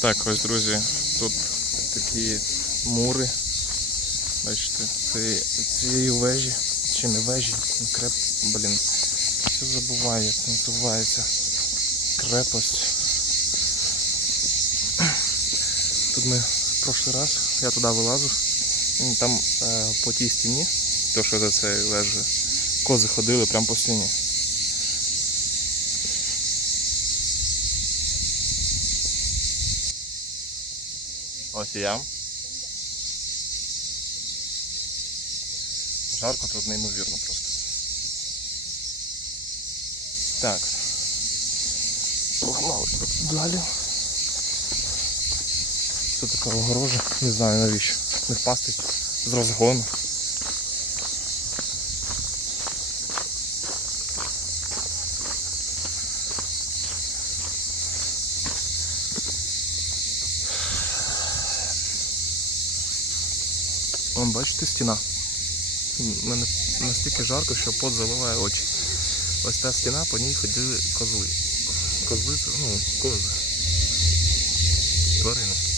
Так, ось, друзі, тут такі мури. Бачите, ці, цієї вежі, чи не вежі, креп, блін, все забуваю, як це називається. Крепость. Тут ми в прошлий раз, я туди вилазив, там е, по тій стіні, то що за цією вежею, кози ходили прямо по стіні. Ось я. Жарко тут неймовірно просто. Так. Погнали далі. Це така огорожа. Не знаю навіщо. Не впасти з розгону. Вон, бачите, стіна. Мене настільки жарко, що пот заливає очі. Ось та стіна, по ній ходили козли. Козли це, ну, кози. Тварини.